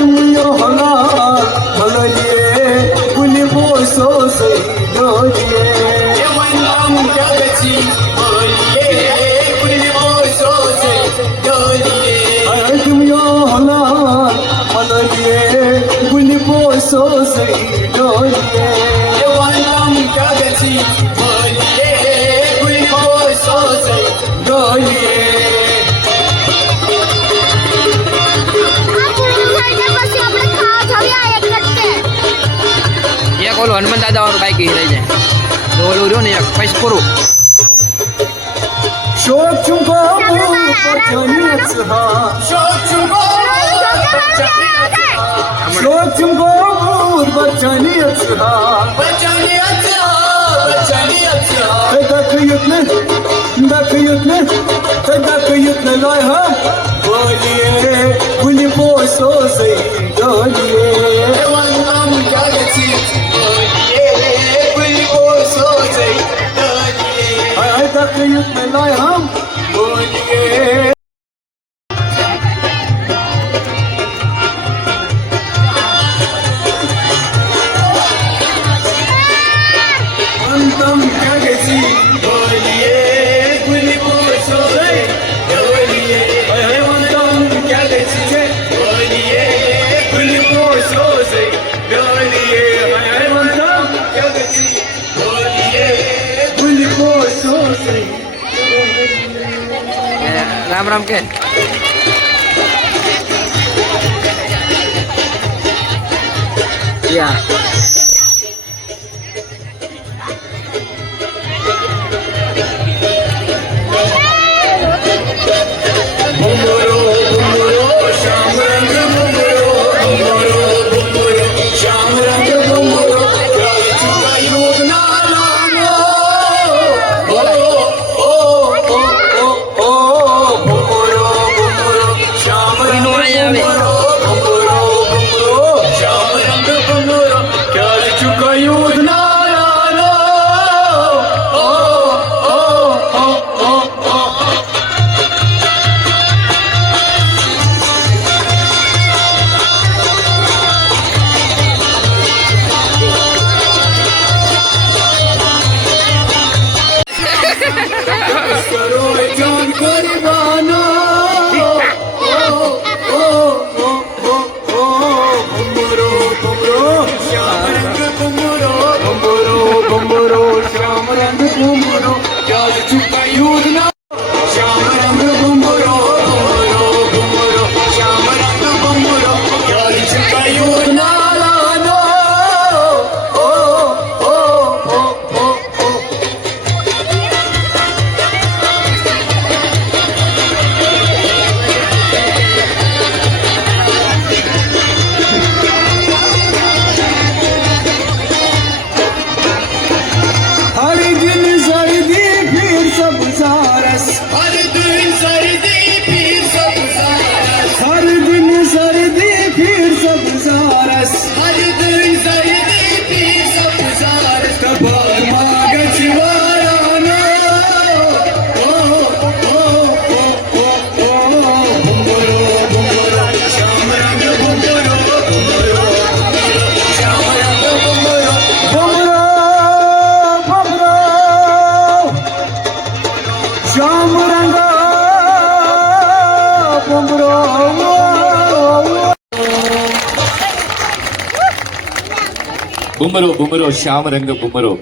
तुमयो हला हललिए गुली बोसो सही डोलिए वंदम जगची बोलिए गुली बोसो सही डोलिए तुमयो हला हललिए गुली बोसो सही डोलिए वंदम जगची बोलिए गुली बोसो सही डोलिए ઓલું હનુમાન દાદા વાળું બાઈક લઈ જાય તો ઓલું રહ્યું ને પછી પૂરું शोक चुको बचनियत हा शोक चुको बचनियत हा दखयत ने लाय हा बोलिए गुली बोसो सही डोलिए वंदम जगची बोलिए गुली बोसो सही डोलिए हाय दखयत ने लाय हम बोलिए वंदम जगची बोलिए गुली बोसो सही डोलिए हाय वंदम जगची बोलिए गुली बोसो सही डोलिए हाय वंदम जगची बोलिए गुली बोसो सही રામ રામ કે યા बुमरो बुमरो श्याम रंग बुमरो बुमरो बुमरो श्याम रंग बुमरो राज चुका योग नारायणो ओ ओ ओ ओ ओ बुमरो बुमरो श्याम रंग बुमरो बुमरो बुमरो श्याम रंग बुमरो राज चुका योग नारायणो ओ ओ ओ ओ ओ करो जान कुर्बाना ओ ओ ओ ओ ओ बुमरो बुमरो श्याम रंग बुमरो बुमरो बुमरो श्याम रंग बुमरो याद चुका युद्ध ना श्याम रंग बुमरो बुमरो बुमरो श्याम रंग बुमरो याद चुका युद्ध ना लानो ओ ओ ओ ओ ओ हर दिन सर्दी फिर सब सारस हर दिन सर्दी फिर सब सारस हर दिन सर्दी फिर सब सारस हर दिन सर्दी फिर सब सारस तबार मागच वाराना ओ ओ ओ ओ ओ बुमरो बुमरो श्याम रंग बुमरो बुमरो श्याम रंग बुमरो बुमरो बुमरो श्याम रंग बुमरो बुमरो बुमरो श्याम रंग बुमरो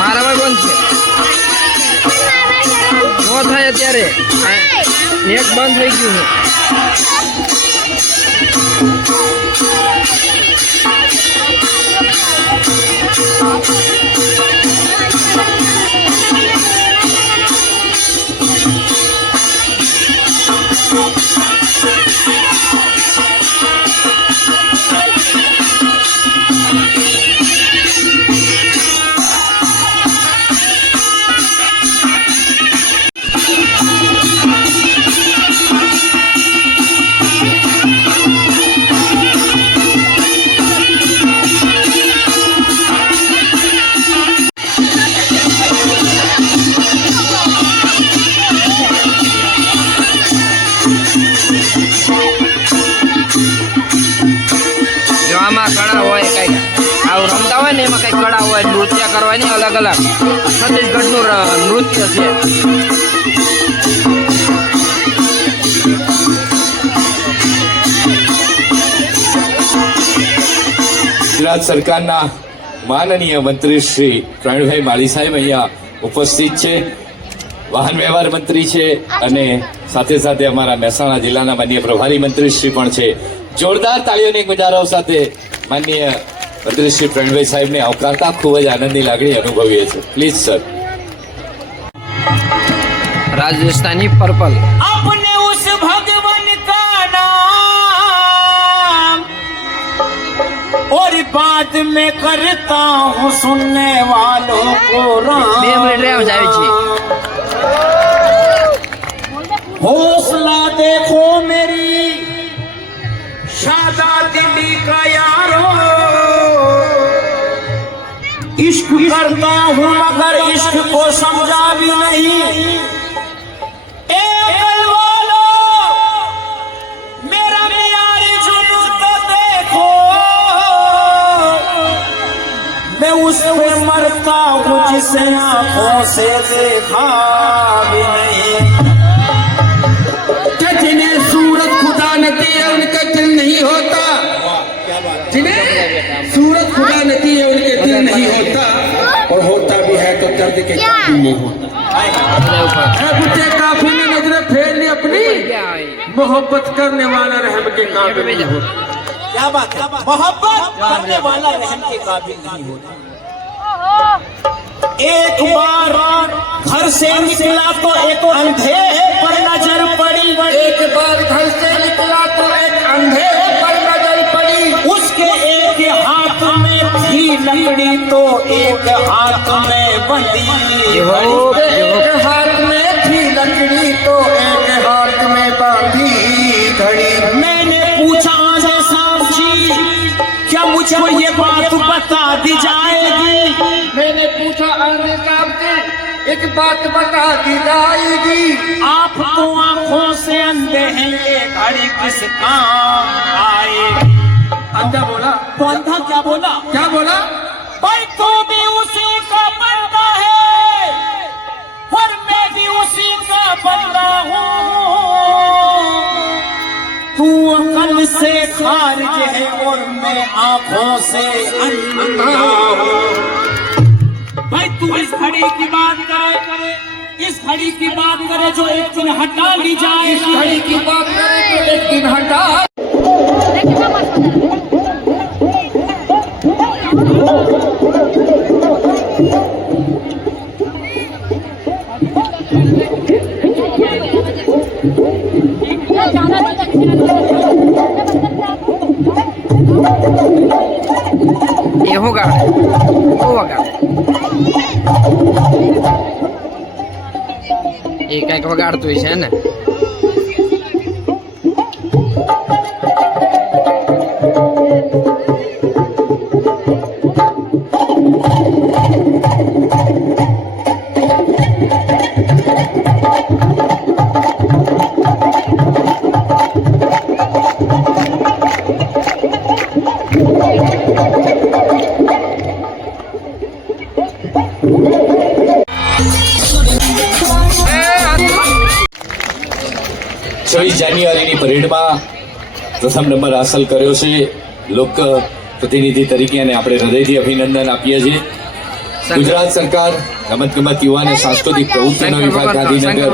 મારામાં બંધ છે નો થાય અત્યારે નેટ બંધ થઈ ગયું છે જો આમાં કળા હોય કંઈક આવું રમતા હોય ને એમાં કંઈક કળા હોય નૃત્ય કરવાની અલગ અલગ છત્તીસગઢનું નૃત્ય છે ગુજરાત સરકારના માનનીય મંત્રી શ્રી પ્રવીણભાઈ માળી સાહેબ અહીંયા ઉપસ્થિત છે વાહન વ્યવહાર મંત્રી છે અને સાથે સાથે અમારા મહેસાણા જિલ્લાના માનનીય પ્રભારી મંત્રી શ્રી પણ છે જોરદાર તાળીઓની ગુજારો સાથે માનનીય મંત્રી શ્રી પ્રવીણભાઈ સાહેબને આવકારતા ખૂબ જ આનંદની લાગણી અનુભવીએ છીએ પ્લીઝ સર રાજસ્થાની पर्पल अपने उस भगवान का नाम और बाद में करता हूँ सुनने वालों को राम 2 મિનિટ રહ્યા જાય છે हौसला देखो मेरी शादा दिल्ली का यारो इश्क करता हूँ मगर इश्क को समझा भी नहीं ए अकल वालो मेरा मियार जुनू तो देखो मैं उससे मरता हूँ जिसे आंखों से देखा भी नहीं जिन्हें सूरत खुदा ने दी है उनका दिल नहीं होता जिन्हें सूरत खुदा ने दी है उनके दिल नहीं होता और होता भी है तो दर्द के काफी नहीं होता बुझे काफी ने नजरें फेर ली अपनी मोहब्बत करने वाला रहम के काबिल नहीं होता क्या बात है मोहब्बत करने वाला रहम के काबिल नहीं होता एक बार घर से निकला तो एक अंधे पर नजर पड़ी एक बार घर से निकला तो एक अंधे पर नजर पड़ी उसके एक हाथ में थी लकड़ी तो एक हाथ में बंदी एक हाथ में थी लकड़ी तो एक हाथ में बांधी घड़ी मैंने पूछा आंधे साहब जी क्या मुझे ये बात बता दी जाएगी मैंने पूछा अंग्रेज साहब से एक बात बता दी जाएगी आप तो आंखों से अंधे हैं ये घड़ी किस काम आए अंधा बोला तो अंधा क्या बोला क्या बोला भाई तू भी उसी का बंदा है और मैं भी उसी का बंदा हूँ तू अकल से खारिज है और मैं आंखों से अंधा हूँ भाई तू इस घड़ी की बात करे इस घड़ी की बात करे जो एक दिन हटा ली जाए घड़ी की बात करें तो एक दिन हटा એ હોગાડે ઓ વગાડે એ કંઈક વગાડતું છે ને જાન્યુઆરીની પરેડમાં પ્રથમ નંબર હાંસલ કર્યો છે લોક પ્રતિનિધિ તરીકે અને આપણે હૃદયથી અભિનંદન આપીએ છીએ ગુજરાત સરકાર રમતગમત યુવા અને સાંસ્કૃતિક પ્રવૃત્તિનો વિભાગ ગાંધીનગર,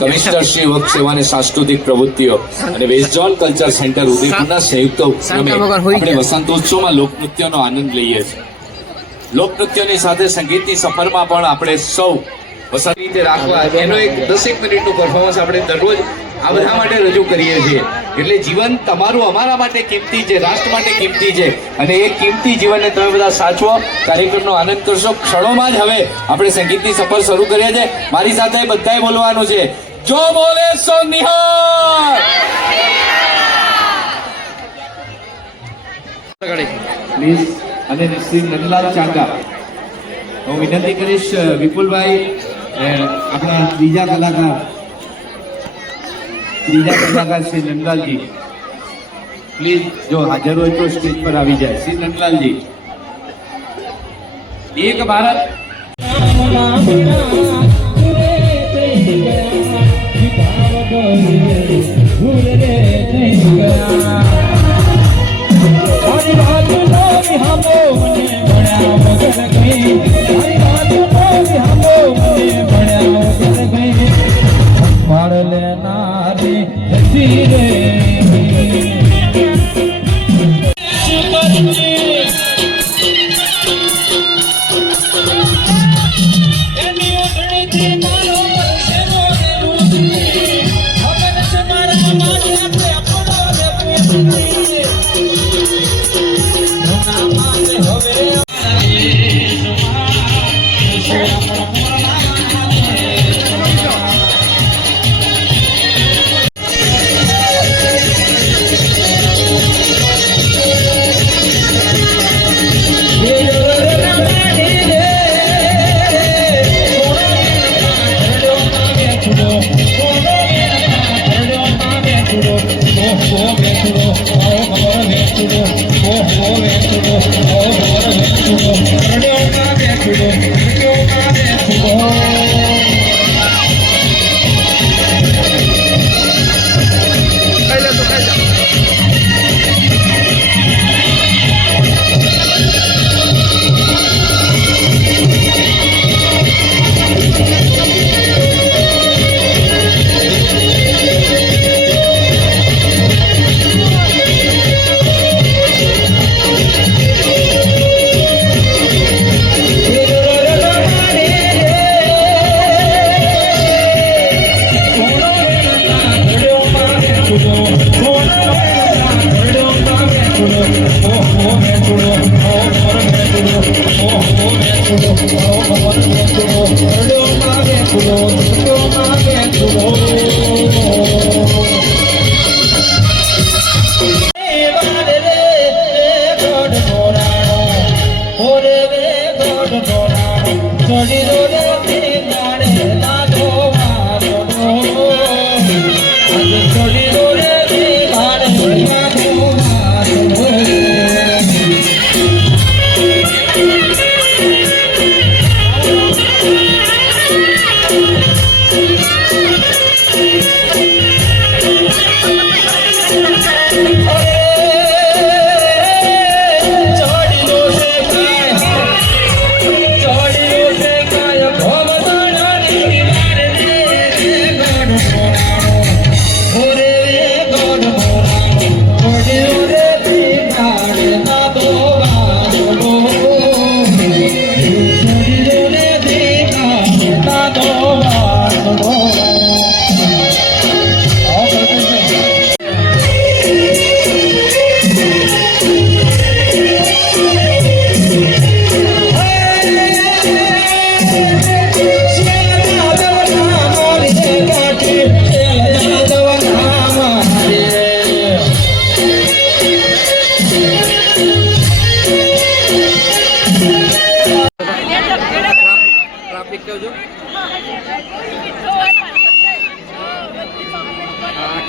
કમિશનર શ્રી વક્ફ સેવા અને સાંસ્કૃતિક પ્રવૃત્તિઓ અને વેસ્ટ ઝોન કલ્ચર સેન્ટર ઉદયપુરના સંયુક્ત ઉપક્રમે આપણે વસંતોત્સવમાં લોકનૃત્યનો આનંદ લઈએ છીએ. લોકનૃત્યની સાથે સંગીતની સફરમાં પણ આપણે સૌ વસંત રીતે રાખવા એનો એક 10 મિનિટનું પરફોર્મન્સ આપણે દરરોજ આ બધા માટે રજૂ કરીએ છીએ. એટલે જીવન તમારું અમારા માટે કિંમતી છે, રાષ્ટ્ર માટે કિંમતી છે અને એ કિંમતી જીવનને તમે બધા સાચવો, કાર્યક્રમનો આનંદ કરશો. ક્ષણોમાં જ હવે આપણે સંગીતની સફર શરૂ કરીએ છીએ. મારી સાથે બધાએ બોલવાનું છે, જો બોલે સો નિહાર. પ્લીઝ. અને શ્રી નંદલાલ ચાંગા, હું વિનંતી કરીશ વિપુલભાઈ આપણા ત્રીજા કલાકાર શ્રી નંદલાલજી, પ્લીઝ જો હાજર હોય તો સ્ટેજ પર આવી જાય. શ્રી નંદલાલજી. એક ભારત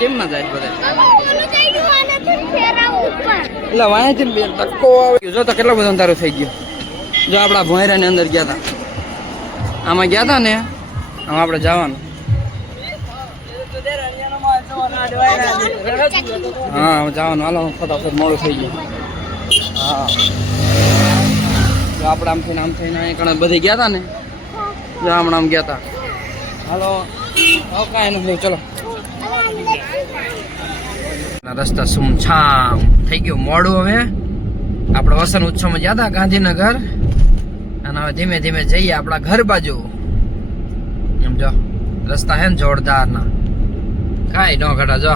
કેમ ના જાય બધા એટલે વાંચી બે ધક્કો આવી જો તો કેટલો બધો અંધારો થઈ ગયો. જો આપણા ભોંયરાની અંદર ગયા હતા, આમાં ગયા હતા ને, આમાં આપણે જવાનું. હા જવાનું, હાલો ફટાફટ મોડું થઈ ગયું. હા જો આપણે આમ થઈને અહીં કણે બધી ગયા હતા ને, જો હમણાં આમ ગયા હતા. હાલો કાંઈ નથી, ચલો. રસ્તા સુમછામ થઈ ગયું મોડું. હવે આપણે વસંત ઉત્સવમાં ગયા હતા ગાંધીનગર, અને હવે ધીમે ધીમે જઈએ આપણા ઘર બાજુ. એમ જો રસ્તા હે ને જોરદાર ના, કાંઈ ન ઘટા. જો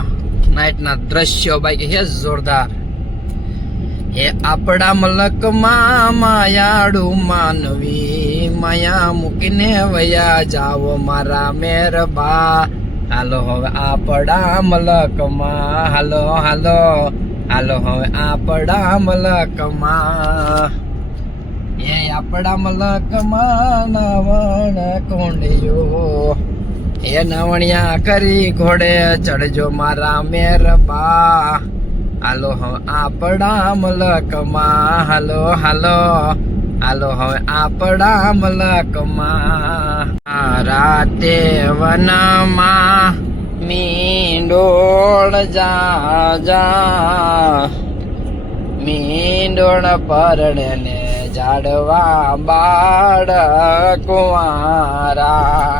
નાઈટના દ્રશ્યો બાકી હે જોરદાર. એ આપણા મલકમાં માયાડુ માનવી, માયા મૂકીને વયા જાવો મારા મેરબા. હાલો હવે આપણા મલકમાં, હાલો હાલો હાલો હવે આપણા મલકમાં. એ આપણા મલકમાં નવણ કોંડિયો, એ નવણિયા કરી ઘોડે ચડજો મારા મેરબા. હાલો હવે આપણા મલકમાં, હાલો હાલો હાલો હવે આપણા મલકમાં. રાતે વનમાં મીંડોળ જા જા, મીંડોળ પરણે ને ઝાડવા બાળ કુંવારા.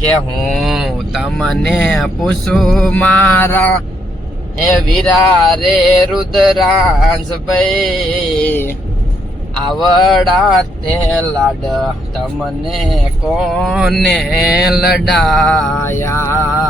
કે હું તમને પૂછું મારા હે વીરા રે રુદ્રાંશ ભાઈ, આવડા તે લાડ તમને કોને લડાયા.